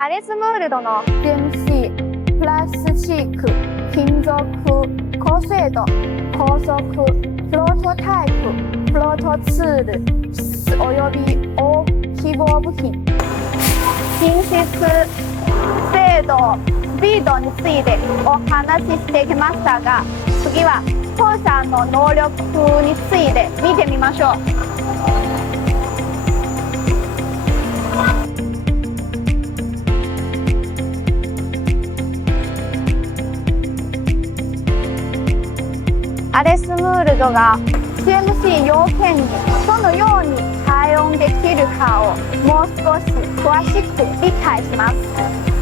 アレスムールドの CNC、プラスチック、金属、高精度、高速、プロトタイプ、プロトツール、および大規模部品、品質、精度、スピードについてお話ししてきましたが、次は当社の能力について見てみましょう。アレスムールドが CNC 要件にどのように対応できるかをもう少し詳しく理解します。